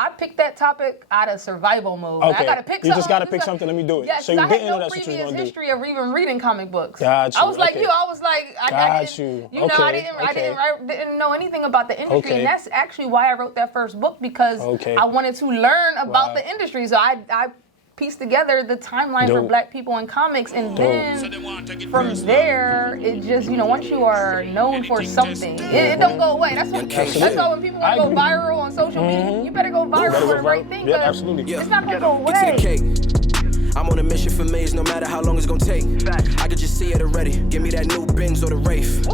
I picked that topic out of survival mode. Okay. I gotta pick something. You just gotta pick something. Let me do it. Yes, so you I didn't had know no that's what you was previous gonna do. history of even reading comic books. Got you. I was like okay. you. I was like, I didn't know anything about the industry, and that's actually why I wrote that first book, because I wanted to learn about the industry. So I pieced together the timeline for Black people in comics, and then from there, it just, once you are known for something, it don't go away. That's why when people want to go viral on social media, you better go viral for the right thing, because it's not going to go away. I'm on a mission for maze, no matter how long it's gonna take. I could just see it already. Give me that new Benz or the Wraith.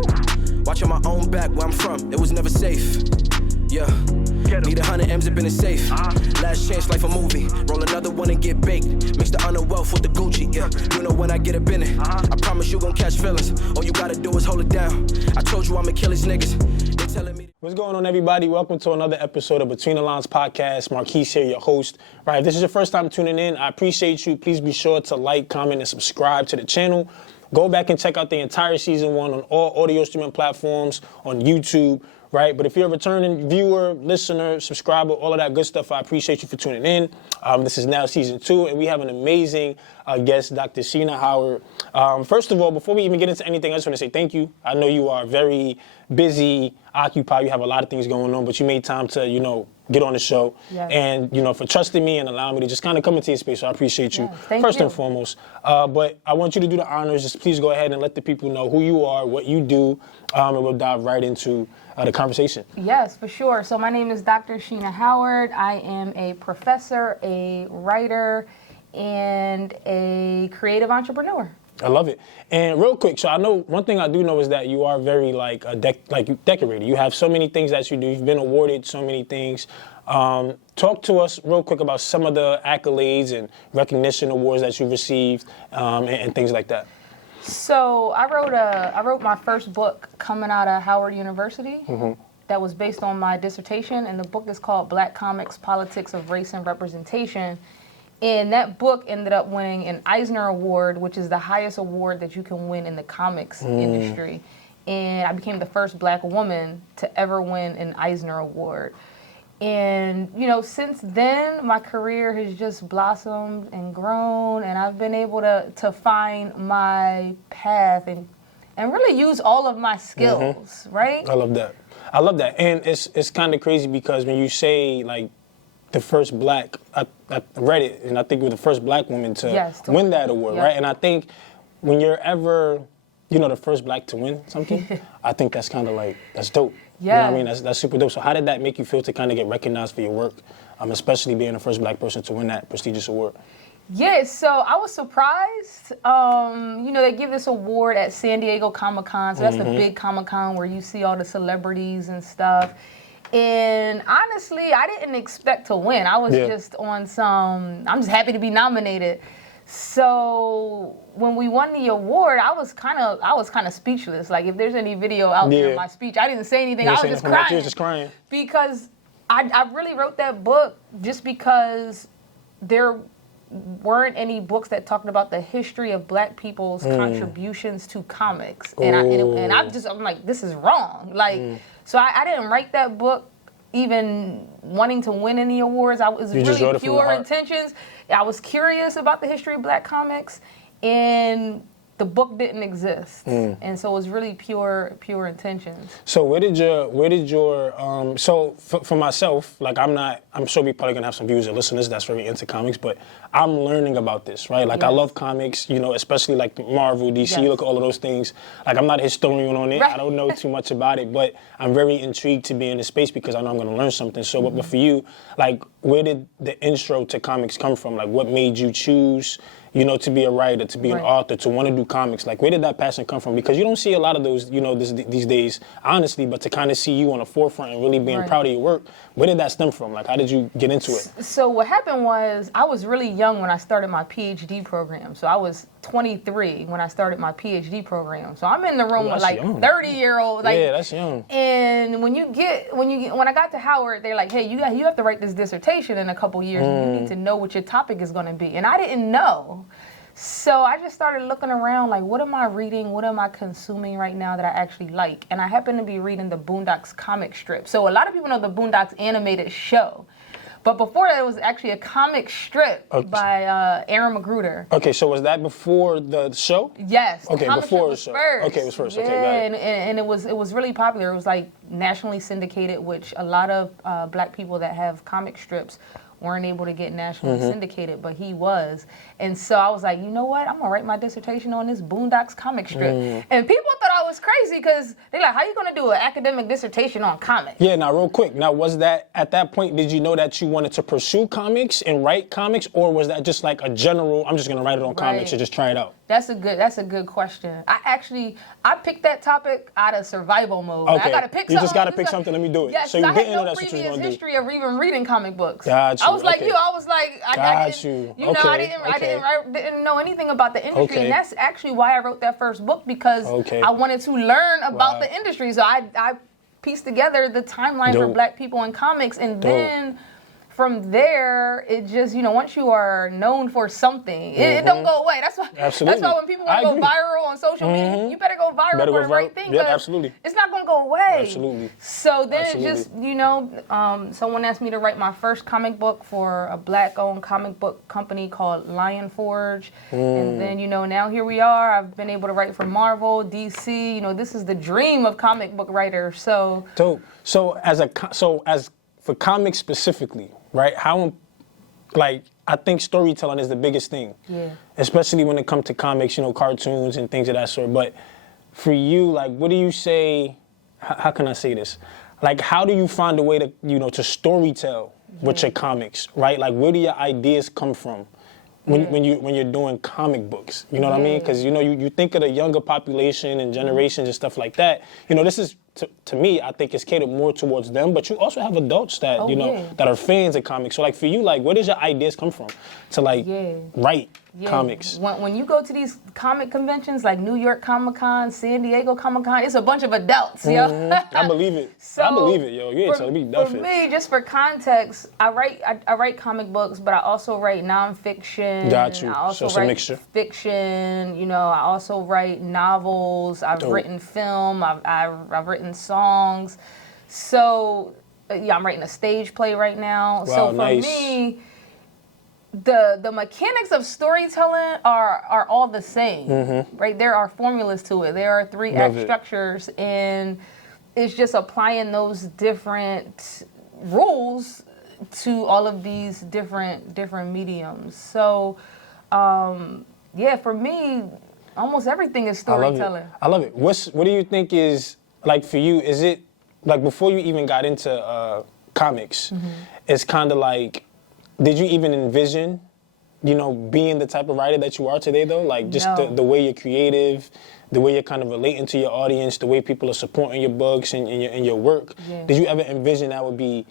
Watching my own back where I'm from, it was never safe. Yeah. Need 100 M's up in the safe. Last chance, life a movie. Roll another one and get baked. Mix the underwealth with the Gucci. Yeah, you know when I get up in it. I promise you gon' catch feelings. All you gotta do is hold it down. I told you I'ma kill his niggas. They telling me. What's going on, everybody? Welcome to another episode of Between the Lines podcast. Marquise here, your host. Right, if this is your first time tuning in, I appreciate you. Please be sure to like, comment, and subscribe to the channel. Go back and check out the entire season 1 on all audio streaming platforms, on YouTube. Right, but if you're a returning viewer, listener, subscriber, all of that good stuff, I appreciate you for tuning in. This is now season 2, and we have an amazing guest, Dr. Sheena Howard. First of all, before we even get into anything, I just want to say thank you. I know you are very busy, occupied. You have a lot of things going on, but you made time to, get on the show. Yes. And, for trusting me and allowing me to just kind of come into your space. So I appreciate you, first and foremost. But I want you to do the honors. Just please go ahead and let the people know who you are, what you do, and we'll dive right into the conversation. Yes, for sure. So my name is Dr. Sheena Howard. I am a professor, a writer, and a creative entrepreneur. I love it. And real quick, so I know one thing I do know is that you are very decorated. You have so many things that you do. You've been awarded so many things. Talk to us real quick about some of the accolades and recognition awards that you've received and things like that. So I wrote my first book coming out of Howard University. That was based on my dissertation, and the book is called Black Comics, Politics of Race and Representation. And that book ended up winning an Eisner Award, which is the highest award that you can win in the comics industry. And I became the first Black woman to ever win an Eisner Award. And, since then, my career has just blossomed and grown, and I've been able to find my path and really use all of my skills, right? I love that. And it's kind of crazy because when you say, the first Black, I read it, and I think you're the first Black woman to win that award, right? And I think when you're ever, the first Black to win something, I think that's kind of that's dope. Yeah. You know what I mean? That's super dope. So how did that make you feel to kind of get recognized for your work, especially being the first Black person to win that prestigious award? Yeah, so I was surprised. They give this award at San Diego Comic-Con, so that's the big Comic-Con where you see all the celebrities and stuff. And honestly, I didn't expect to win. I was just on I'm just happy to be nominated. So when we won the award, I was kind of speechless. Like, if there's any video out there of my speech, I didn't say anything. I was just crying. You were just crying. Because I really wrote that book just because there weren't any books that talked about the history of Black people's contributions to comics. And I'm like, this is wrong. So I didn't write that book even wanting to win any awards. I was really pure intentions. I was curious about the history of Black comics, and the book didn't exist. And so it was really pure intentions. So where did your so for myself, I'm sure we probably gonna have some viewers and listeners that's very into comics, but I'm learning about this, right? I love comics, especially Marvel, DC, look at all of those things. I'm not a historian on it. Right. I don't know too much about it, but I'm very intrigued to be in this space because I know I'm gonna learn something. So but for you, where did the intro to comics come from? What made you choose to be a writer, to be an author, to want to do comics? Where did that passion come from? Because you don't see a lot of those, these days, honestly, but to kind of see you on the forefront and really being proud of your work, where did that stem from? How did you get into it? So what happened was, I was really young when I started my PhD program. So I was 23 when I started my PhD program. So I'm in the room with 30-year-olds. Yeah, that's young. And when I got to Howard, they're like, hey, you have to write this dissertation in a couple years. And you need to know what your topic is going to be. And I didn't know. So I just started looking around, what am I reading? What am I consuming right now that I actually like? And I happened to be reading the Boondocks comic strip. So a lot of people know the Boondocks animated show. But before that, it was actually a comic strip by Aaron Magruder. Okay, so was that before the show? Yes. Okay, comic before the strip show. was first. Okay, it was first. Yeah, Okay, got it. and it was really popular. It was like nationally syndicated, which a lot of black people that have comic strips weren't able to get nationally syndicated, but he was. And so I was like, you know what? I'm gonna write my dissertation on this Boondocks comic strip. And people thought I was crazy because they're like, how you gonna do an academic dissertation on comics? Yeah, now real quick. Now was that, at that point, did you know that you wanted to pursue comics and write comics, or was that just like a general, I'm just gonna write it on comics and just try it out? That's a good question. I picked that topic out of survival mode. Okay. I gotta pick You just gotta pick something, let me do it. Yes, So you I didn't had know no that's what you was previous gonna do. history of even reading comic books. Got you, I was like okay. you. I was like, I didn't know anything about the industry, and that's actually why I wrote that first book, because I wanted to learn about the industry. So I pieced together the timeline for Black people in comics, and then from there, it just, once you are known for something, it don't go away. That's why. Absolutely. That's why when people want to go viral on social media, you better go viral for the right thing. Yeah, absolutely. It's not going to go away. Absolutely. So then it just, someone asked me to write my first comic book for a Black-owned comic book company called Lion Forge. And then, now here we are. I've been able to write for Marvel, DC. This is the dream of comic book writers. So dope. So as for comics specifically, right? I think storytelling is the biggest thing. Yeah. Especially when it comes to comics, cartoons and things of that sort. But for you, what do you say, how can I say this? How do you find a way to, to storytell with your comics, right? Where do your ideas come from when you're doing comic books? You know what I mean? Because, you think of the younger population and generations and stuff like that. This is, to me, I think it's catered more towards them, but you also have adults that, that are fans of comics. So, for you, where does your ideas come from to, write comics? When you go to these comic conventions, like New York Comic-Con, San Diego Comic-Con, it's a bunch of adults, yo. I believe it. I believe it, yo. You ain't telling me nothing. For me, just for context, I write comic books, but I also write nonfiction. Got you. I also it's a write mixture. Fiction. I also write novels. I've written film. I've written songs. So, I'm writing a stage play right now. Wow, so for me, the mechanics of storytelling are all the same, right? There are formulas to it. There are 3 act structures, and it's just applying those different rules to all of these different mediums. So, for me, almost everything is storytelling. I love it. What do you think is, for you, is it, before you even got into comics, it's kind of did you even envision, being the type of writer that you are today, though? No. the way you're creative, the way you're kind of relating to your audience, the way people are supporting your books and your work. Yeah. Did you ever envision that would be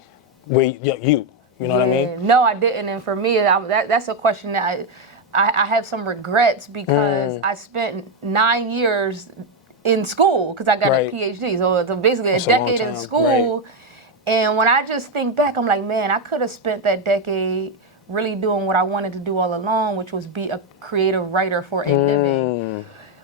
where you know what I mean? No, I didn't. And for me, that's a question that I have some regrets, because I spent 9 years in school because I got a PhD. So it's basically a decade in school. Right. And when I just think back, I'm like, man, I could have spent that decade really doing what I wanted to do all along, which was be a creative writer for a living.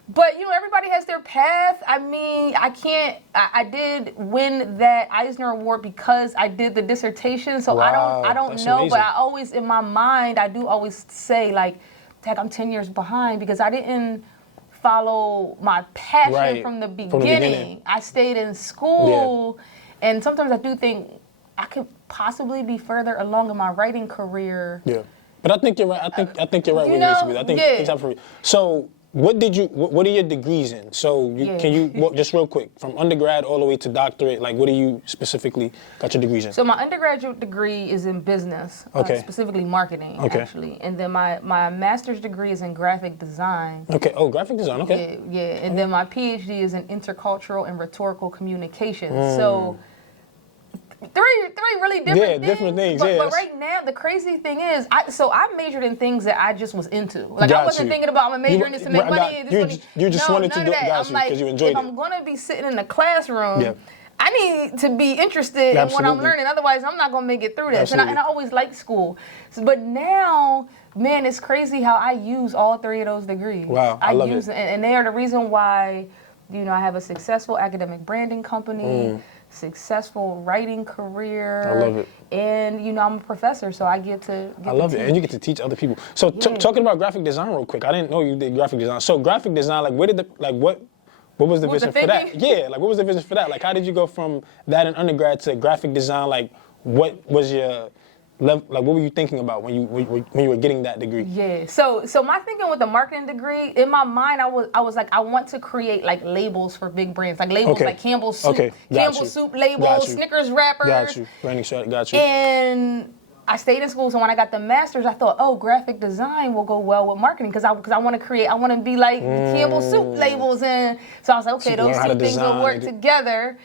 But, everybody has their path. I mean, I did win that Eisner Award because I did the dissertation. So wow, I don't know, amazing. But I always, in my mind, I do always say, heck, I'm 10 years behind because I didn't follow my passion from the beginning. I stayed in school. Yeah. And sometimes I do think I could possibly be further along in my writing career. Yeah, but I think you're right. I think you're right where you need to be. I think it's time for you. So, what are your degrees in? So, can you just real quick, from undergrad all the way to doctorate? What do you specifically got your degrees in? So, my undergraduate degree is in business, specifically marketing, actually, and then my master's degree is in graphic design. Okay. Oh, graphic design. Okay. Yeah, and then my PhD is in intercultural and rhetorical communication. So. Three really different things. But right now, the crazy thing is, I majored in things that I just was into. I wasn't thinking about, I'm majoring in this to make money. You just wanted to do it because you enjoyed it. If I'm going to be sitting in the classroom, I need to be interested in what I'm learning. Otherwise, I'm not going to make it through this. And I always liked school. But now, man, it's crazy how I use all 3 of those degrees. Wow, I love it. And they are the reason why, I have a successful academic branding company. successful writing career. I love it. And, you know, I'm a professor, so I get to I love it. And you get to teach other people. So talking about graphic design real quick, I didn't know you did graphic design. So graphic design, like, where did what was the vision for that? Yeah, like, what was the vision for that? Like, how did you go from that in undergrad to graphic design? Like, what was your level, like, what were you thinking about when you were getting that degree? Yeah. So my thinking with the marketing degree, in my mind, I was like, I want to create like labels for big brands, like labels like Campbell's Soup, Campbell's Soup labels, Snickers wrappers. Got you. Branding strategy. Got you. And I stayed in school, so when I got the master's, I thought, oh, graphic design will go well with marketing because I want to be like the Campbell's Soup labels, and so I was like, okay, those two things will work together.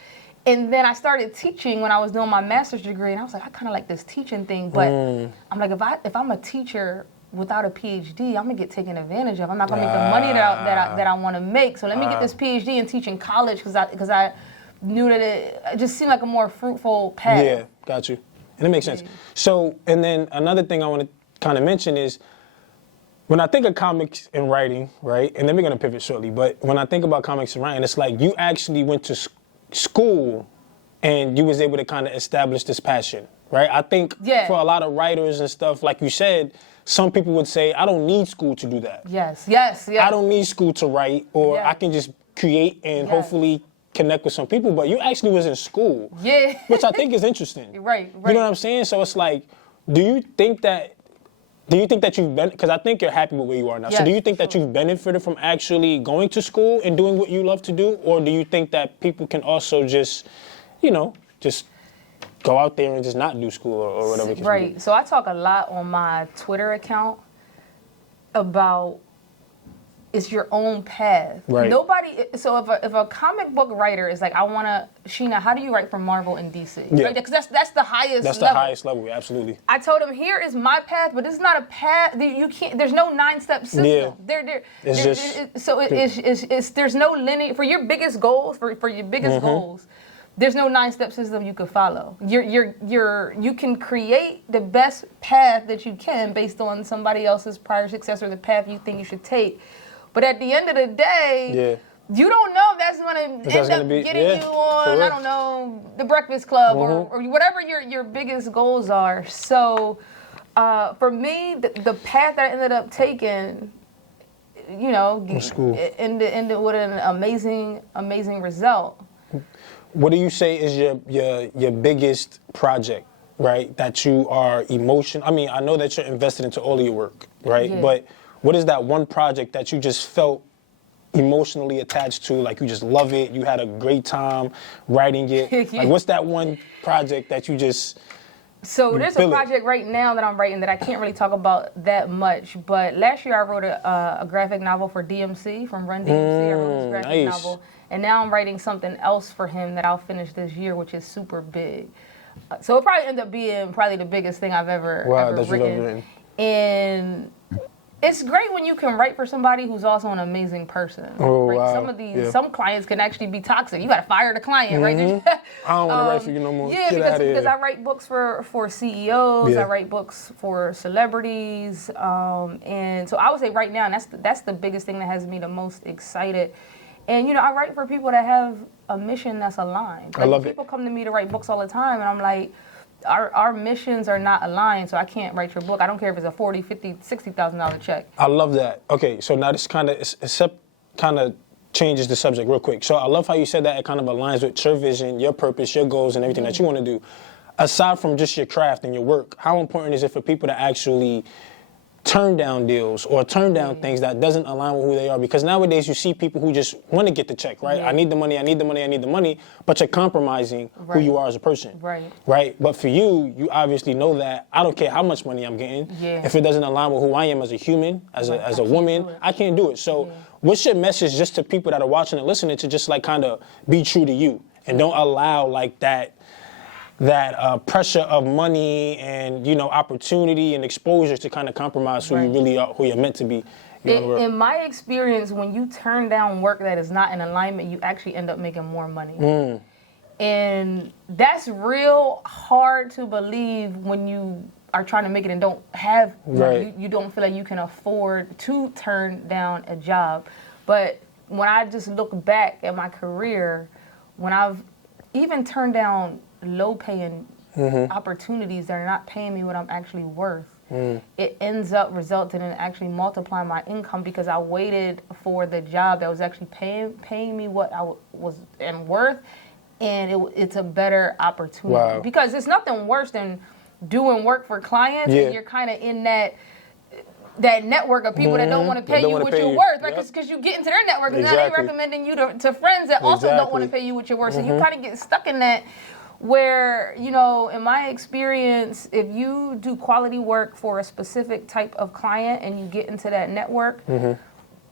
And then I started teaching when I was doing my master's degree, and I was like, I kind of like this teaching thing, but I'm like, if I'm a teacher without a PhD, I'm gonna get taken advantage of. I'm not gonna make the money that I want to make. So let me get this PhD and teach in college because I knew that it just seemed like a more fruitful path. Yeah, got you. And it makes sense. So, and then another thing I want to kind of mention is, when I think of comics and writing, right, and then we're going to pivot shortly, but when I think about comics and writing, it's like you actually went to school and you was able to kind of establish this passion, right? I think for a lot of writers and stuff, like you said, some people would say, I don't need school to do that. Yes. I don't need school to write, or I can just create and hopefully connect with some people, but you actually was in school. Yeah. Which I think is interesting. Right. You know what I'm saying? So it's like, do you think that you've been, because I think you're happy with where you are now. So do you think that you've benefited from actually going to school and doing what you love to do? Or do you think that people can also just, just go out there and just not do school or whatever? Right. So I talk a lot on my Twitter account about it's your own path. Right. So if a comic book writer is like, Sheena, how do you write for Marvel and DC? Yeah. Right? Because that's the highest level. That's the highest level, absolutely. I told him, here is my path, but it's not a path. You can't. There's no 9-step system. Yeah. There's no linear for your biggest goals. For your biggest goals, there's no 9-step system you could follow. You can create the best path that you can based on somebody else's prior success or the path you think you should take. But at the end of the day, you don't know if that's going to end up getting you on, I don't know, The Breakfast Club or whatever your biggest goals are. So for me, the path that I ended up taking, ended with an amazing result. What do you say is your biggest project, right, that you are I mean, I know that you're invested into all of your work, right? Yeah. But what is that one project that you just felt emotionally attached to, like you just love it, you had a great time writing it? Like, what's that one project that you just... So there's a project right now that I'm writing that I can't really talk about that much, but last year I wrote a graphic novel for DMC, from Run DMC. I wrote this graphic novel, and now I'm writing something else for him that I'll finish this year, which is super big. So it'll probably end up being the biggest thing I've ever written. And it's great when you can write for somebody who's also an amazing person. Oh, right? wow. Some clients can actually be toxic. You got to fire the client, right? I don't want to write for you no more. Yeah, because I write books for CEOs. I write books for celebrities, and so I would say right now, that's the biggest thing that has me the most excited. And I write for people that have a mission that's aligned. I love it. People come to me to write books all the time, and I'm like, our missions are not aligned, so I can't write your book. I don't care if it's a $40,000, $50,000, $60,000 check. I love that. Okay, so now this kind of changes the subject real quick. So I love how you said that it kind of aligns with your vision, your purpose, your goals, and everything that you want to do. Aside from just your craft and your work, how important is it for people to actually turn down deals or turn down things that doesn't align with who they are? Because nowadays you see people who just want to get the check, right? I need the money, but you're compromising who you are as a person. Right? But for you obviously know that I don't care how much money I'm getting. If it doesn't align with who I am as a human, as a woman, I can't do it. So what's your message just to people that are watching and listening to just like kind of be true to you and don't allow like that pressure of money and opportunity and exposure to kind of compromise who you really are, who you're meant to be? In my experience, when you turn down work that is not in alignment, you actually end up making more money. And that's real hard to believe when you are trying to make it and don't have money. You don't feel like you can afford to turn down a job. But when I just look back at my career, when I've even turn down low-paying Mm-hmm. opportunities that are not paying me what I'm actually worth. It ends up resulting in actually multiplying my income because I waited for the job that was actually paying me what I am worth, and it's a better opportunity. Wow. Because it's nothing worse than doing work for clients and you're kind of in that network of people that don't want to pay you what you're worth, right? Because you get into their network and now they're recommending you to friends that also don't want to pay you what you're worth. So you kind of get stuck in that where, you know, in my experience, if you do quality work for a specific type of client and you get into that network,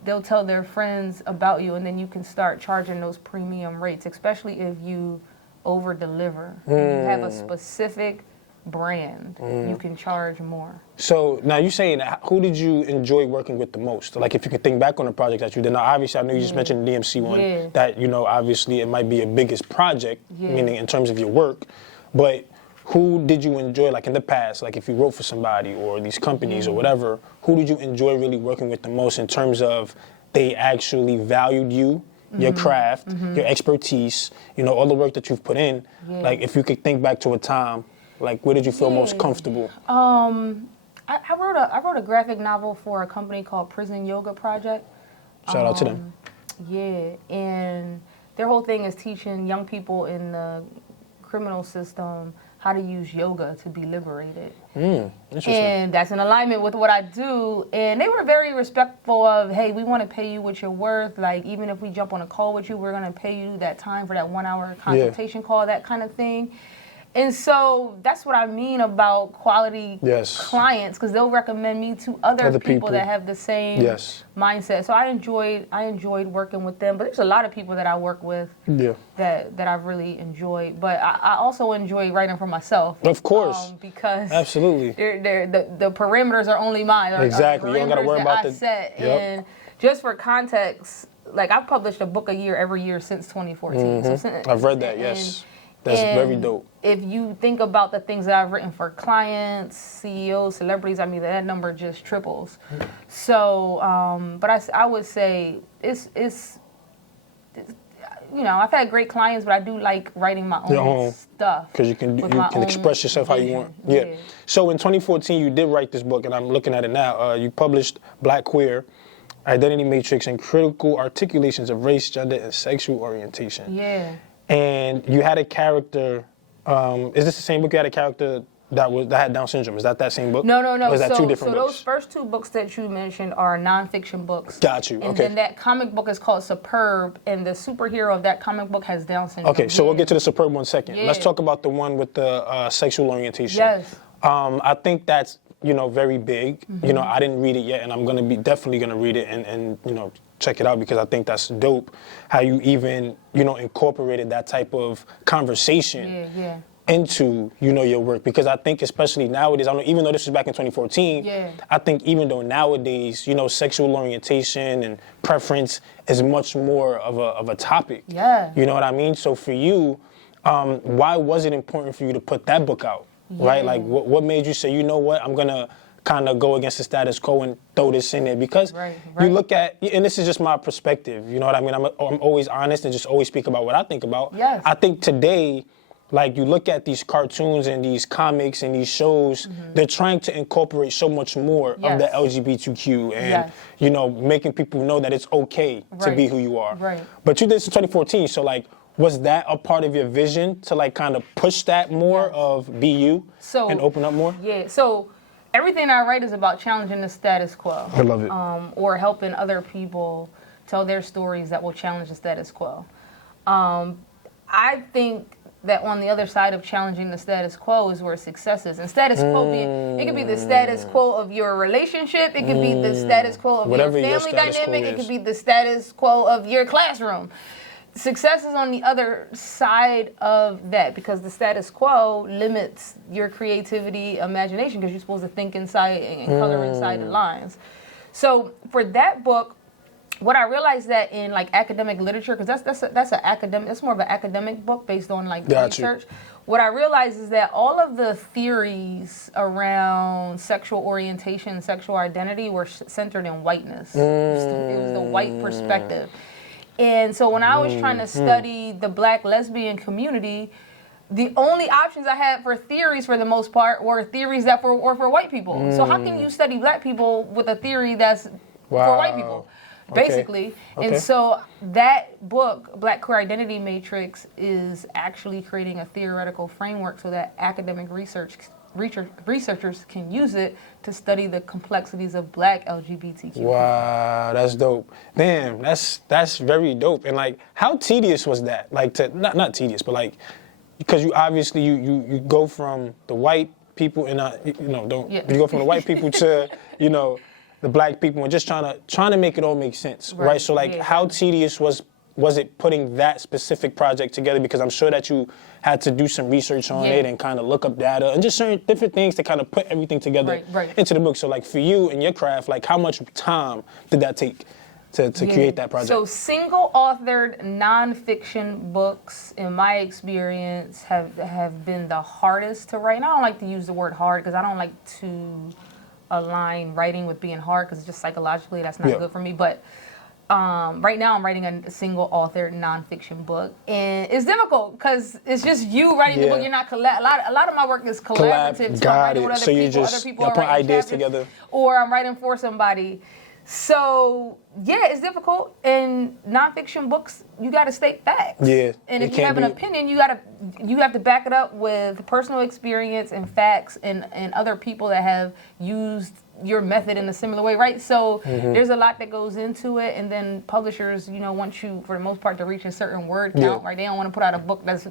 they'll tell their friends about you, and then you can start charging those premium rates, especially if you over-deliver. If you have a specific brand, you can charge more. So now you're saying, who did you enjoy working with the most? Like, if you could think back on the project that you did. Now, obviously, I know you just mentioned the DMC one, that, you know, obviously it might be your biggest project, meaning in terms of your work, but who did you enjoy, like, in the past? Like, if you wrote for somebody or these companies or whatever, who did you enjoy really working with the most in terms of they actually valued you, your craft, your expertise, you know, all the work that you've put in? Like, if you could think back to a time, like, where did you feel most comfortable? I wrote a graphic novel for a company called Prison Yoga Project. Shout out to them. Yeah, and their whole thing is teaching young people in the criminal system how to use yoga to be liberated. Interesting. And that's in alignment with what I do. And they were very respectful of, hey, we want to pay you what you're worth. Like, even if we jump on a call with you, we're going to pay you that time for that 1 hour consultation call, that kind of thing. And so that's what I mean about quality clients, because they'll recommend me to other people that have the same mindset. So I enjoyed working with them. But there's a lot of people that I work with that I've really enjoyed. But I also enjoy writing for myself. Of course. Because absolutely, the parameters are only mine. Exactly. You don't got to worry about the set. And just for context, like, I've published a book a year every year since 2014. So I've read that. Yes. That's very dope. If you think about the things that I've written for clients, CEOs, celebrities, I mean, that number just triples. So, but I would say it's you know, I've had great clients, but I do like writing my own stuff. Because you can express yourself how you want. Yeah. So in 2014, you did write this book, and I'm looking at it now. You published Black Queer, Identity Matrix, and Critical Articulations of Race, Gender, and Sexual Orientation. Yeah. And you had a character, is this the same book? You had a character that had Down syndrome. Is that same book? No. Or is that two different books? Those first two books that you mentioned are nonfiction books. Got you, And then that comic book is called Superb, and the superhero of that comic book has Down syndrome. Okay, so we'll get to the Superb one second. Let's talk about the one with the sexual orientation. Yes. I think that's, you know, very big. You know, I didn't read it yet, and I'm definitely gonna read it and you know, check it out, because I think that's dope how you even, you know, incorporated that type of conversation into, you know, your work. Because I think especially nowadays, I don't know, even though this was back in 2014, I think even though nowadays, you know, sexual orientation and preference is much more of a topic. You know what I mean? So for you, why was it important for you to put that book out? Right? Like, what made you say, you know what, I'm gonna kind of go against the status quo and throw this in there? Because you look at, and this is just my perspective, you know what I mean? I'm always honest and just always speak about what I think about. I think today, like, you look at these cartoons and these comics and these shows, they're trying to incorporate so much more of the LGBTQ and, you know, making people know that it's okay to be who you are. But you did this in 2014, so, like, was that a part of your vision to, like, kind of push that more of be you and open up more? So everything I write is about challenging the status quo. I love it. Or helping other people tell their stories that will challenge the status quo. I think that on the other side of challenging the status quo is where success is. And status quo it could be the status quo of your relationship, it could be the status quo of your family dynamic, it could be the status quo of your classroom. Success is on the other side of that, because the status quo limits your creativity, imagination, because you're supposed to think inside and color inside the lines. So for that book, what I realized that in, like, academic literature, because that's more of an academic book based on, like, research. What I realized is that all of the theories around sexual orientation, sexual identity were centered in whiteness. It was the white perspective. And so when I was trying to study the Black lesbian community, the only options I had for theories, for the most part, were theories that were for white people. So how can you study Black people with a theory that's for white people? Basically. Okay. And so that book, Black Queer Identity Matrix, is actually creating a theoretical framework so that academic researchers can use it to study the complexities of Black LGBTQ. Wow, that's dope. Damn, that's very dope. And like, how tedious was that? Like, to not tedious, but like, because you obviously you go from the white people and you go from the white people to the Black people, and just trying to make it all make sense, right? So like, how tedious was it putting that specific project together? Because I'm sure that you had to do some research on it and kind of look up data and just certain different things to kind of put everything together into the book. So like, for you and your craft, like, how much time did that take to create that project? So single-authored nonfiction books, in my experience, have been the hardest to write. And I don't like to use the word hard because I don't like to align writing with being hard, because just psychologically that's not good for me. But right now I'm writing a single-authored nonfiction book, and it's difficult because it's just you writing the book. You're not a lot of my work is collaborative. So I'm writing with other people. Other people are put writing ideas chapters, together, or I'm writing for somebody. So yeah, it's difficult. In nonfiction books, you got to state facts. Yeah, and if you have an opinion, you have to back it up with personal experience and facts and other people that have used your method in a similar way, right? So there's a lot that goes into it, and then publishers, want you, for the most part, to reach a certain word count, right? They don't want to put out a book that's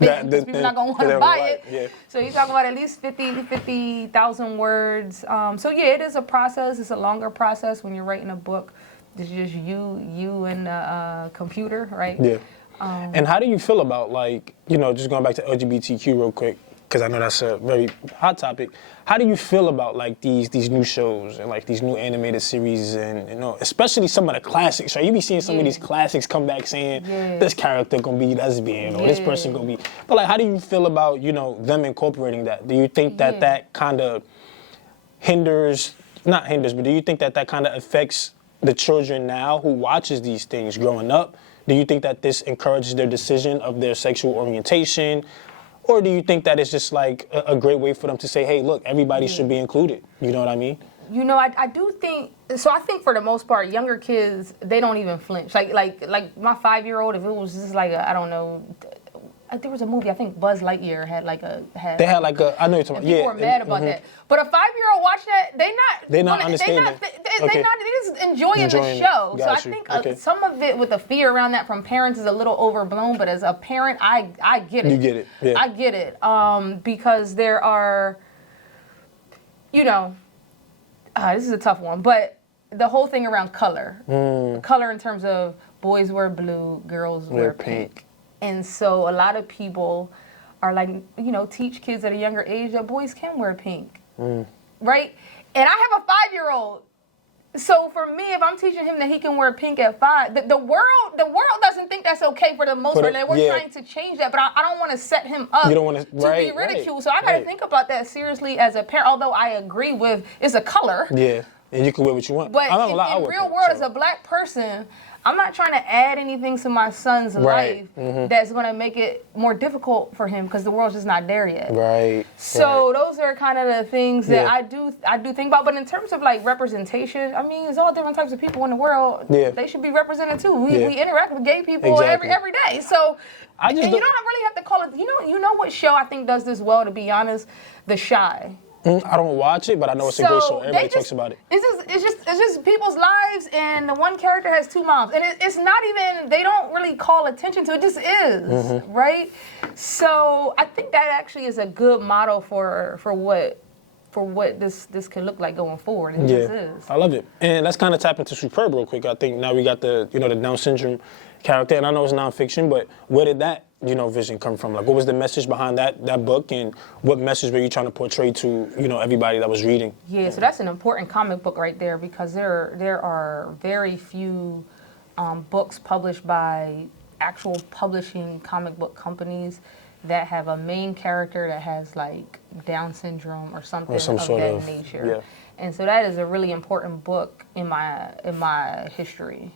because people are not going to want to buy it. Yeah. So you're talking about at least 50,000 words. So yeah, it is a process. It's a longer process when you're writing a book. It's just you and a computer, right? Yeah. And how do you feel about, like, just going back to LGBTQ real quick, because I know that's a very hot topic. How do you feel about like these new shows and like these new animated series, and especially some of the classics, right? You be seeing some of these classics come back saying this character gonna be lesbian or this person gonna be, but like, how do you feel about them incorporating that? Do you think that kind of not hinders, but do you think that kind of affects the children now who watches these things growing up? Do you think that this encourages their decision of their sexual orientation? Or do you think that it's just like a great way for them to say, hey, look, everybody should be included? You know what I mean? I do think, so I think for the most part, younger kids, they don't even flinch. Like my 5-year-old, if it was just like I don't know, there was a movie, I think Buzz Lightyear had I know you're talking about. People were mad about that. But a 5-year-old watch that, they're not understanding. They just enjoying the show. So I think some of it with the fear around that from parents is a little overblown. But as a parent, I get it. You get it. Yeah. I get it. Because there are, this is a tough one, but the whole thing around color. Color in terms of boys wear blue, girls wear pink. And so a lot of people are like, teach kids at a younger age that boys can wear pink, right? And I have a 5-year-old. So for me, if I'm teaching him that he can wear pink at 5, the world doesn't think that's okay for the most part. We're trying to change that, but I don't want to set him up to be ridiculed. So I got to think about that seriously as a parent, although I agree with it's a color. Yeah, and you can wear what you want. But in real world, as a Black person, I'm not trying to add anything to my son's life that's going to make it more difficult for him, because the world's just not there yet. Right. So those are kind of the things that I do think about. But in terms of like representation, I mean, there's all different types of people in the world. Yeah. They should be represented too. We interact with gay people every day. So you don't really have to call it. You know what show I think does this well, to be honest? The Chi. I don't watch it, but I know it's a great show. Everybody talks about it. It's just people's lives, and the one character has 2 moms, and it's not even, they don't really call attention to it. It just is, right? So I think that actually is a good model for what this could look like going forward. It just is. I love it, and let's kind of tap into Superb real quick. I think now we got the the Down syndrome character, and I know it's nonfiction, but where did that vision come from? Like, what was the message behind that book, and what message were you trying to portray to everybody that was reading? Yeah, so that's an important comic book right there, because there are very few books published by actual publishing comic book companies that have a main character that has like Down syndrome or something of that nature. Yeah. And so that is a really important book in my history.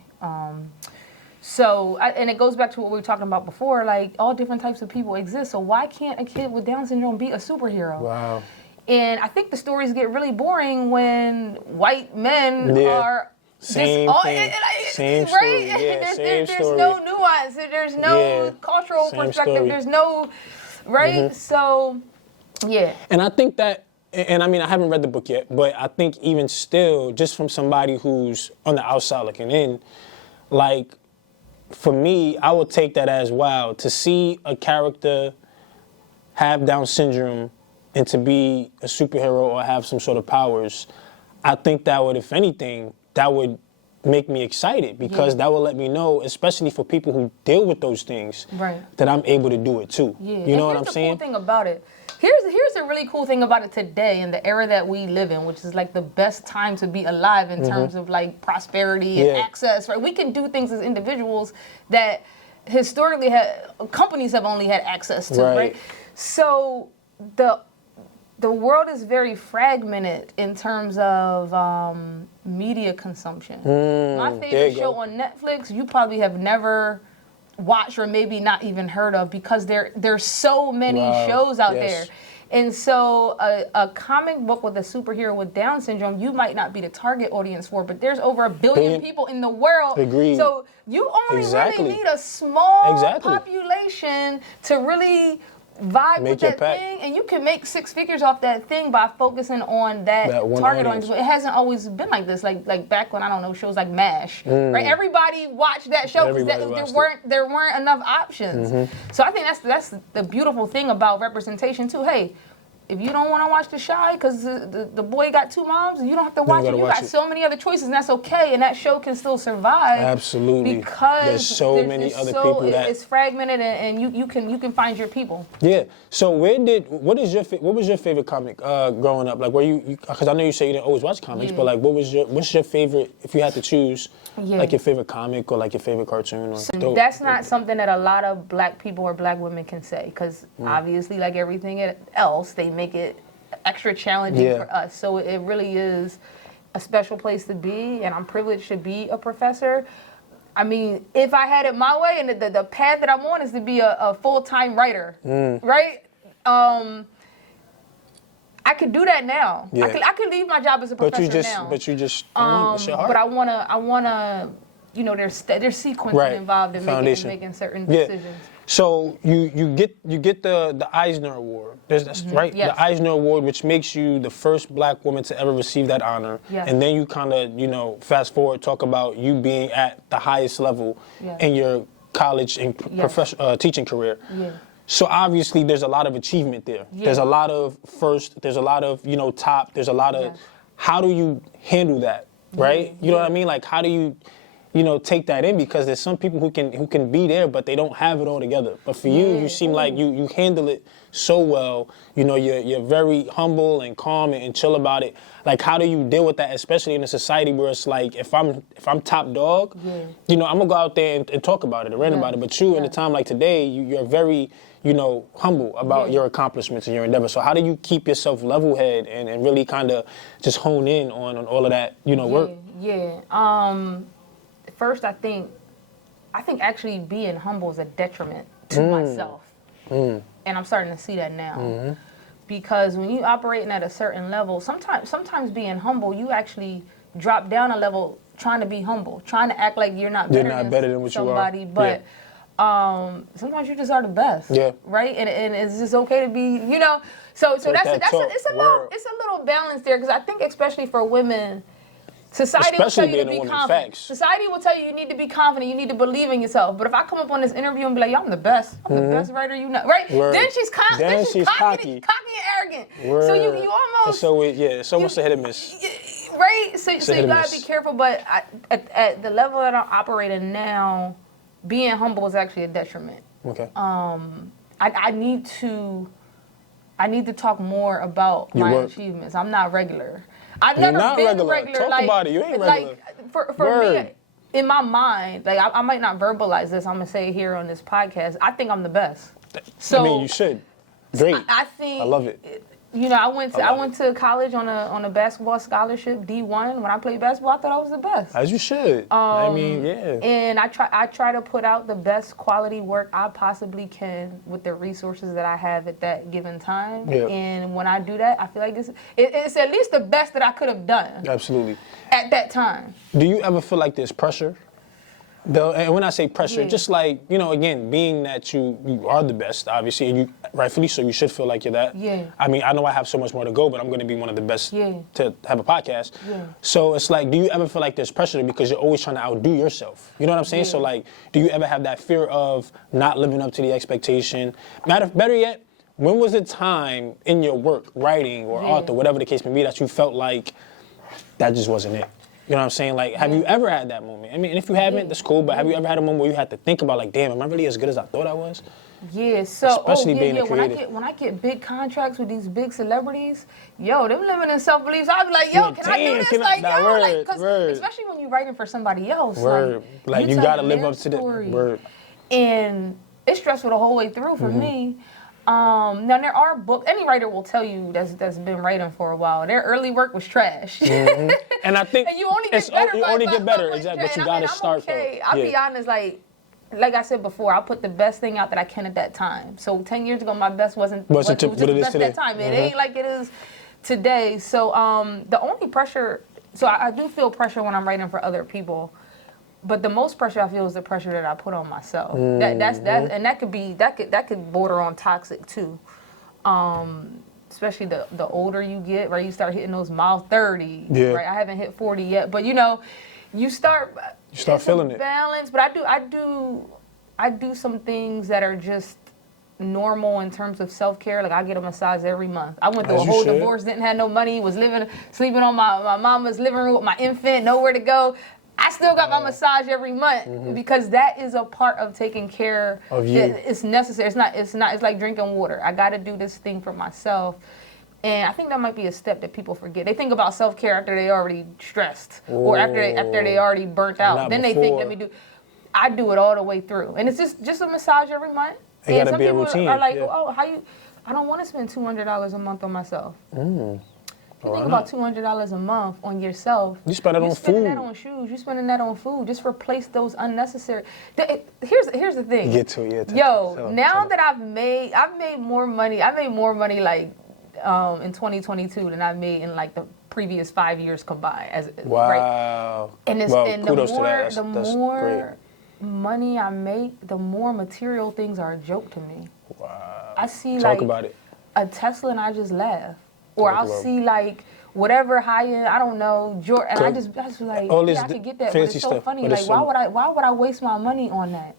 So, and it goes back to what we were talking about before, like all different types of people exist. So why can't a kid with Down syndrome be a superhero? Wow. And I think the stories get really boring when white men are same just thing. Same right? story. Yeah, there's story. no nuance. There's no cultural perspective. Story. There's no, right? So, yeah. And I think that, and I mean, I haven't read the book yet, but I think even still, just from somebody who's on the outside looking in, like, for me, I would take that as, wow, to see a character have Down syndrome and to be a superhero or have some sort of powers, I think that would, if anything, that would make me excited because that will let me know, especially for people who deal with those things, that I'm able to do it too. Yeah. You know what I'm saying? Here's the cool thing about it. Here's the really cool thing about it today in the era that we live in, which is like the best time to be alive in terms of like prosperity and access, right? We can do things as individuals that historically companies have only had access to, right? So the world is very fragmented in terms of media consumption. My favorite show on Netflix, you probably have never watched or maybe not even heard of because there's so many shows out there. And so a comic book with a superhero with Down syndrome, you might not be the target audience for, but there's over 1 billion people in the world. Agreed. So you only really need a small population to really vibe with that thing, and you can make 6 figures off that thing by focusing on that target audience. But it hasn't always been like this. Like back when, I don't know, shows like MASH, right? Everybody watched that show because there weren't enough options. So I think that's the beautiful thing about representation too. Hey, if you don't want to watch The Shy because the boy got 2 moms, you don't have to watch it. You got so many other choices, and that's okay. And that show can still survive. Absolutely. Because there's so many other people that it's fragmented, and you can find your people. Yeah. So what was your favorite comic growing up? Like, were you because I know you say you didn't always watch comics, but like, what's your favorite, if you had to choose, like your favorite comic or like your favorite cartoon? Or that's not something that a lot of black people or black women can say, because obviously, like everything else, they make it extra challenging for us. So it really is a special place to be, and I'm privileged to be a professor. I mean, if I had it my way, and the path that I'm on is to be a full-time writer, right? I could do that now. Yeah. I could leave my job as a professor now. But you just it's your heart. But I wanna, you know, there's sequencing involved in making certain decisions. So you get the Eisner Award. Right? Yes. The Eisner Award, which makes you the first black woman to ever receive that honor. Yes. And then you kind of, fast forward, talk about you being at the highest level in your college and teaching career. Yeah. So obviously there's a lot of achievement there. Yeah. There's a lot of first, there's a lot of, top, there's a lot of, how do you handle that, right? You know what I mean? Like, how do you, take that in? Because there's some people who can be there, but they don't have it all together. But for you seem like you handle it so well. You're very humble and calm and chill about it. Like, how do you deal with that, especially in a society where it's like, if I'm top dog, I'm gonna go out there and talk about it and rant about it. But you, in a time like today, you're very, humble about your accomplishments and your endeavor. So how do you keep yourself level-headed and really kind of just hone in on all of that, work? First, I think actually being humble is a detriment to myself. And I'm starting to see that now. Because when you operating at a certain level, sometimes being humble, you actually drop down a level trying to be humble, trying to act like you're not better than what somebody, you are. But sometimes you just are the best. Right? And it's just okay to be, So it's a little balance there, because I think especially for women, society will tell you to be confident. Society will tell you need to be confident. You need to believe in yourself. But if I come up on this interview and be like, I'm the best. I'm the best writer you know. Right? Word. Then she's cocky and arrogant. Word. So you almost... It's almost a hit or miss. Right? So you got to be careful. But at the level that I'm operating now, being humble is actually a detriment. Okay. I need to talk more about my achievements. I'm not regular. I've never been regular. Talk about it. You ain't regular. Like, for me, in my mind, like I might not verbalize this. I'm gonna say it here on this podcast. I think I'm the best. So you should. Great. I think. I love it. You know, I went to college on a basketball scholarship, D1. When I played basketball, I thought I was the best. As you should. I mean, yeah. And I try to put out the best quality work I possibly can with the resources that I have at that given time. Yeah. And when I do that, I feel like it's at least the best that I could have done. Absolutely. At that time. Do you ever feel like there's pressure? And when I say pressure, just like, you know, again, being that you are the best, obviously, and you rightfully so, you should feel like you're that. Yeah. I mean, I know I have so much more to go, but I'm going to be one of the best to have a podcast. Yeah. So it's like, do you ever feel like there's pressure because you're always trying to outdo yourself? You know what I'm saying? Yeah. So like, do you ever have that fear of not living up to the expectation? Better yet, when was the time in your work, writing or art or whatever the case may be, that you felt like that just wasn't it? You know what I'm saying? Like, have you ever had that moment? I mean, if you haven't, that's cool, but have you ever had a moment where you had to think about, like, damn, am I really as good as I thought I was? Yeah, so, Especially being a creative. When I get big contracts with these big celebrities, yo, them living in self-belief, I'll be like, yo, can I do this? Like, yo, like, cause especially when you're writing for somebody else. Like you gotta live up to the word. And it's stressful the whole way through for me. Now there are books. Any writer will tell you that's been writing for a while. Their early work was trash. And I think and you only get better. You only get better, exactly. But you gotta start though. I'll be honest, like I said before, I'll put the best thing out that I can at that time. So 10 years ago, my best wasn't what it the is best today. at that time. It ain't like it is today. So the only pressure. So I do feel pressure when I'm writing for other people. But the most pressure I feel is the pressure that I put on myself. That's and that could border on toxic too. Especially the older you get, right? You start hitting those mile 30. Yeah. Right. I haven't hit 40 yet, but you know, you start feeling it. Balance, but I do some things that are just normal in terms of self-care. Like I get a massage every month. I went through a whole divorce, didn't have no money, was sleeping on my mama's living room with my infant, nowhere to go. I still got my massage every month because that is a part of taking care of you. It's necessary. It's like drinking water. I got to do this thing for myself. And I think that might be a step that people forget. They think about self-care after they already stressed or after they already burnt out. Then they think I do it all the way through. And it's just a massage every month. It got to be a routine. Are like, I don't want to spend $200 a month on myself. You think about $200 a month on yourself. You spend it on food. You're spending that on shoes. You're spending that on food. Just replace those unnecessary. Here's the thing. Get to it. Now that I've made more money. I made more money like in 2022 than I made in like the previous 5 years combined. Wow. Right? And kudos to that. The more money I make, the more material things are a joke to me. Wow. I see Talk about it. A Tesla and I just laugh. Or I'll see like whatever high end, I don't know, and I just like, I could get that, but it's so funny. Like, why would I waste my money on that?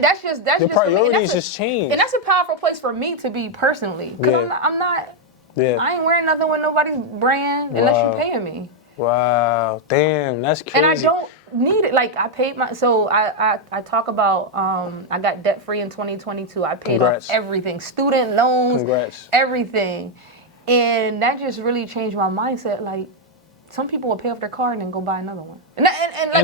That's just the priorities just change, and that's a powerful place for me to be personally. Cause I'm not. I ain't wearing nothing with nobody's brand unless you're paying me. Wow, damn, that's crazy. And I don't need it. Like I paid I talk about I got debt free in 2022. I paid off everything, student loans, everything. And that just really changed my mindset. Like, some people will pay off their car and then go buy another one. And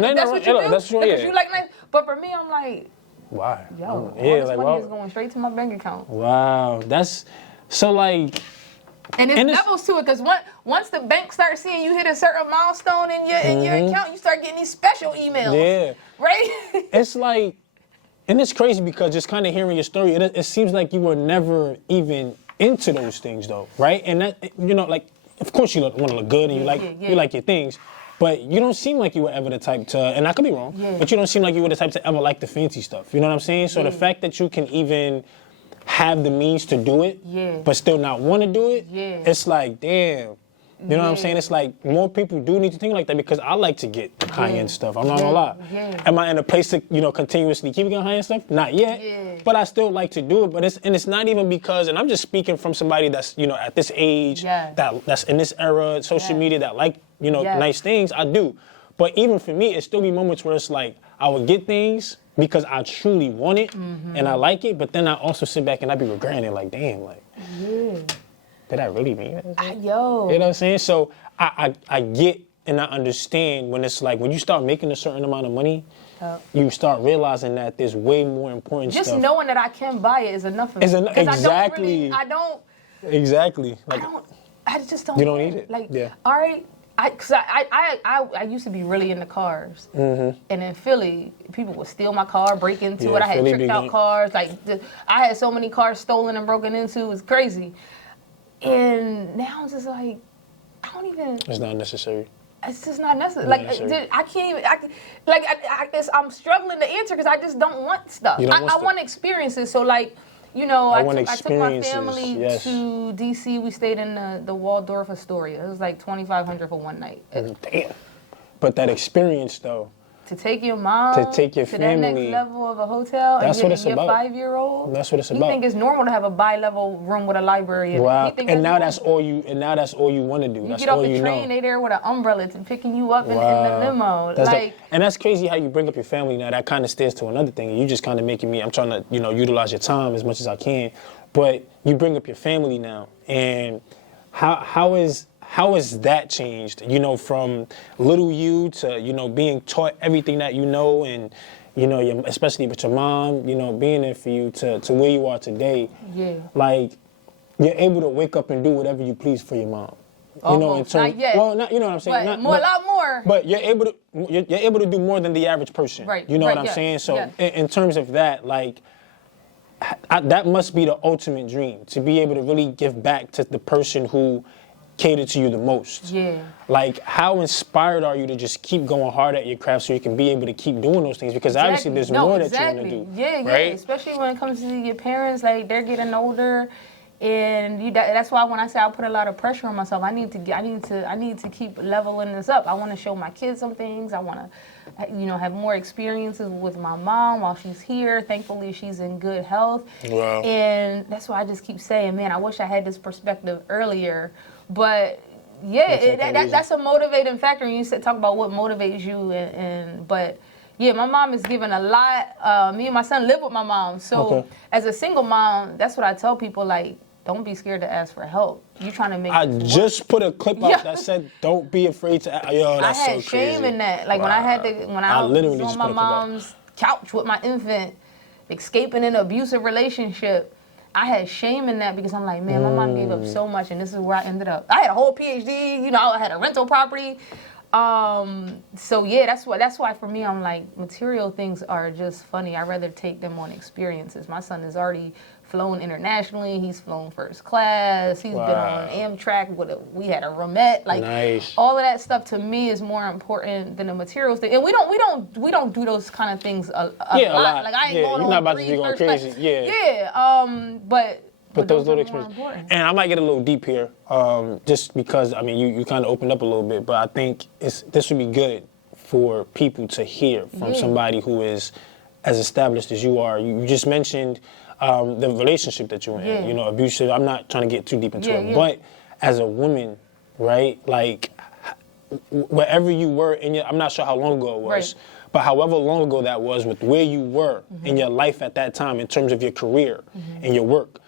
that's what you do. That's what you like. But for me, I'm like, why? Yo, all this money is going straight to my bank account. Wow, that's so like. And there's levels to it, because once the bank starts seeing you hit a certain milestone in your account, you start getting these special emails. Yeah. Right. It's like, and it's crazy because just kind of hearing your story, it seems like you were never even into those things though, right? And that, you know, like, of course you want to look good and you like your things, but you don't seem like you were ever the type to, and I could be wrong, but you don't seem like you were the type to ever like the fancy stuff. You know what I'm saying? So the fact that you can even have the means to do it, but still not want to do it, it's like, damn. You know what I'm saying? It's like more people do need to think like that, because I like to get high-end stuff. I'm not gonna lie. Am I in a place to, you know, continuously keep getting high-end stuff? Not yet. But I still like to do it. But it's not even because, and I'm just speaking from somebody that's, you know, at this age, that's in this era, social media, that like, you know, nice things. I do. But even for me, it still be moments where it's like I would get things because I truly want it and I like it, but then I also sit back and I be regretting it, like, damn, like. Did I really mean it? Yo. You know what I'm saying? So I get and I understand when it's like, when you start making a certain amount of money, you start realizing that there's way more important stuff. Just knowing that I can buy it is enough for me. Exactly. Exactly. Like, I just don't. You don't need it. Like, yeah. all right. Cause I used to be really into cars, and in Philly, people would steal my car, break into it. I had Philly tricked out cars. Like, I had so many cars stolen and broken into. It was crazy. And now it's just like, I don't even. It's not necessary. It's just not necessary. Like, I can't even. I guess I'm struggling to answer because I just don't want stuff. I want experiences. So like. You know, I took my family to D.C. We stayed in the Waldorf Astoria. It was like $2,500 for one night. Damn. But that experience, though. To take your mom to take your family, that next level of a hotel. That's what it's your about. 5-year-old. That's what it's about. You think it's normal to have a bi-level room with a library in wow. it. And now that's all you. And now that's all you want to do. You that's get off all the you train, know. they there with an umbrella to picking you up in the limo. And that's crazy how you bring up your family. Now that kind of steers to another thing. You just kind of making me. I'm trying to utilize your time as much as I can. But you bring up your family now, and how is that changed? From little you to being taught everything that you know, and especially with your mom, being there for you to where you are today. Yeah. Like you're able to wake up and do whatever you please for your mom. Almost. Not yet. Well, not, you know what I'm saying. But a lot more. But you're able to do more than the average person. Right. You know what I'm saying? So in terms of that, like. That must be the ultimate dream, to be able to really give back to the person who catered to you the most. Yeah. Like, how inspired are you to just keep going hard at your craft so you can be able to keep doing those things? Because obviously there's more that you want to do. Yeah, right? Especially when it comes to your parents, like they're getting older, and that's why when I say I put a lot of pressure on myself, I need to keep leveling this up. I want to show my kids some things. I want to. Have more experiences with my mom while she's here. Thankfully, she's in good health. Wow. And that's why I just keep saying, man, I wish I had this perspective earlier. But yeah, that's a motivating factor. You talk about what motivates you, but yeah, my mom is giving a lot. Me and my son live with my mom, so as a single mom, that's what I tell people. Like, don't be scared to ask for help. You're trying to make. I just put a clip out that said, "Don't be afraid to." Yo, that's so crazy. I had shame in that. Like when I was on my mom's couch with my infant, escaping an abusive relationship, I had shame in that because I'm like, man, my mom gave up so much, and this is where I ended up. I had a whole PhD. I had a rental property. So yeah, that's why for me, I'm like, material things are just funny. I'd rather take them on experiences. My son is already flown internationally. He's flown first class. He's been on Amtrak. We had a roomette. Like nice. All of that stuff to me is more important than the materials thing. And we don't do those kind of things a lot. Like I ain't going on not about to be going crazy. Class. Yeah. But those little experiences. And I might get a little deep here, just because you kind of opened up a little bit. But I think this would be good for people to hear from somebody who is as established as you are. You just mentioned. The relationship that you're in, abusive. I'm not trying to get too deep into it, but as a woman, right? Like, wherever you were I'm not sure how long ago it was, but however long ago that was, with where you were in your life at that time, in terms of your career and your work,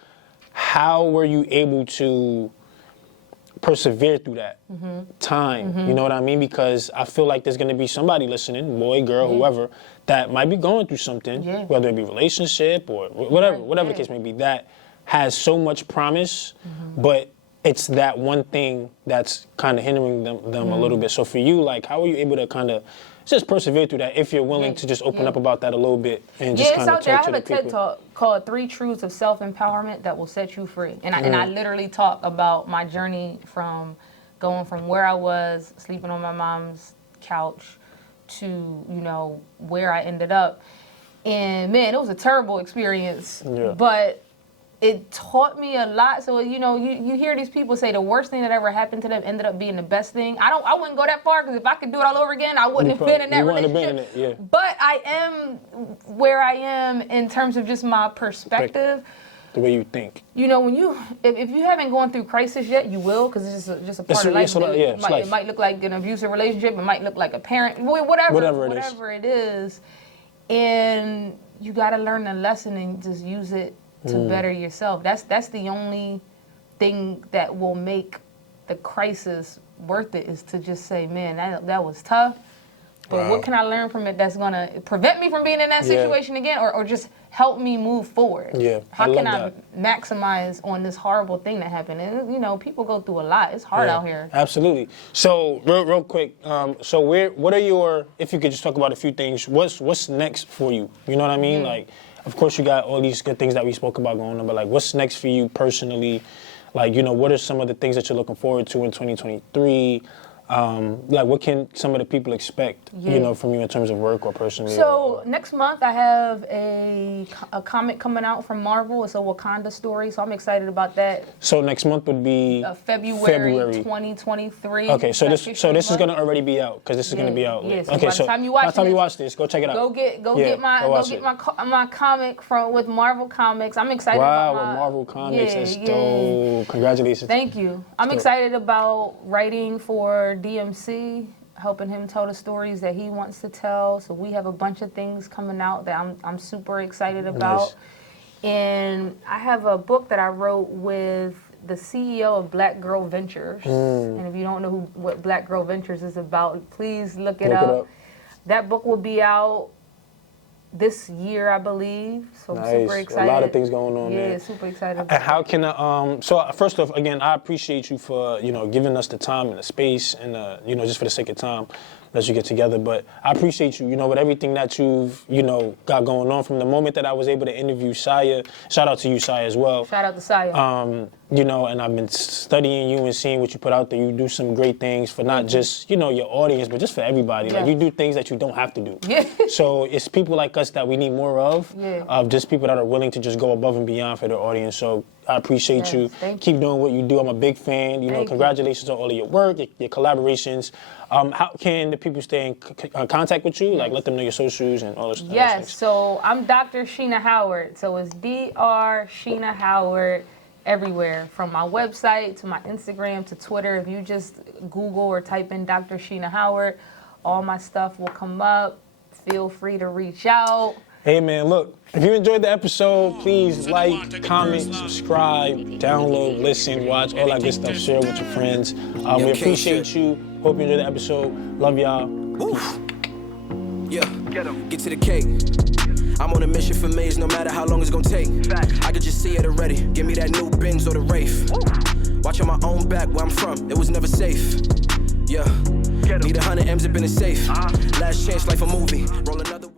how were you able to persevere through that time? You know what I mean? Because I feel like there's going to be somebody listening, boy, girl, whoever, that might be going through something, whether it be relationship or whatever the case may be, that has so much promise, but it's that one thing that's kind of hindering them a little bit. So for you, like, how are you able to kind of just persevere through that, if you're willing to just open up about that a little bit and just kind of talk to the people? I have a TED Talk called 3 Truths of Self-Empowerment That Will Set You Free. And I literally talk about my journey from going from where I was, sleeping on my mom's couch, to, where I ended up. And man, it was a terrible experience. Yeah. But it taught me a lot. So, you hear these people say the worst thing that ever happened to them ended up being the best thing. I wouldn't go that far, because if I could do it all over again, I wouldn't have been in that relationship. But I am where I am in terms of just my perspective. The way you think. When if you haven't gone through crisis yet, you will, because it's just a part of life. It might look like an abusive relationship. It might look like a parent. Whatever it is. And you got to learn the lesson and just use it to better yourself. That's the only thing that will make the crisis worth it, is to just say, man, that was tough, but what can I learn from it that's going to prevent me from being in that situation again, or just help me move forward. Yeah, How I can love I maximize on this horrible thing that happened? And, you know, people go through a lot. It's hard out here. Absolutely. So, real quick, what are your, if you could just talk about a few things, what's next for you? You know what I mean? Like, of course you got all these good things that we spoke about going on, but like, what's next for you personally? Like, you know, what are some of the things that you're looking forward to in 2023? Like, what can some of the people expect, you know, from you in terms of work or personally? So next month I have a comic coming out from Marvel. It's a Wakanda story, so I'm excited about that. So next month would be February 2023. Okay, so this is gonna already be out because this is gonna be out. Yeah, so okay, by the time you watch this, go check it out. Go get my comic with Marvel Comics. I'm excited about with Marvel Comics. That's yeah. dope. Congratulations. Thank you. I'm excited about writing for DMC, helping him tell the stories that he wants to tell. So we have a bunch of things coming out that I'm super excited about. Nice. And I have a book that I wrote with the CEO of Black Girl Ventures. And if you don't know what Black Girl Ventures is about, please look it up. That book will be out this year, I believe. So I'm super excited. A lot of things going on there. Yeah, super excited. And how can so first off, again, I appreciate you for, you know, giving us the time and the space and you know, just for the sake of time, let you get together. But I appreciate you, you know, with everything that you've, you know, got going on from the moment that I was able to interview Saya. Shout out to you, Saya, as well. Shout out to Saya. You know, and I've been studying you and seeing what you put out there. You do some great things for not just, you know, your audience, but just for everybody. Like, you do things that you don't have to do. Yeah. So it's people like us that we need more of. Yeah. Of just people that are willing to just go above and beyond for their audience. So I appreciate you. Keep doing what you do. I'm a big fan. You know, congratulations on all of your work, your collaborations. How can the people stay in contact with you? Like, let them know your socials and all this stuff. Yes, so I'm Dr. Sheena Howard. So it's Dr. Sheena Howard everywhere, from my website to my Instagram to Twitter. If you just Google or type in Dr. Sheena Howard, all my stuff will come up. Feel free to reach out. Hey man, look, if you enjoyed the episode, please like, comment, subscribe, download, listen, watch, all that good stuff. Share with your friends. We appreciate you. Hope you enjoyed the episode. Love y'all. Yeah, get to the cake. I'm on a mission for maze, no matter how long it's gonna take. I could just see it already. Give me that new Benz or the Wraith. Watch on my own back where I'm from, it was never safe. Yeah, need 100 M's up in the safe. Last chance, life a movie. Roll another.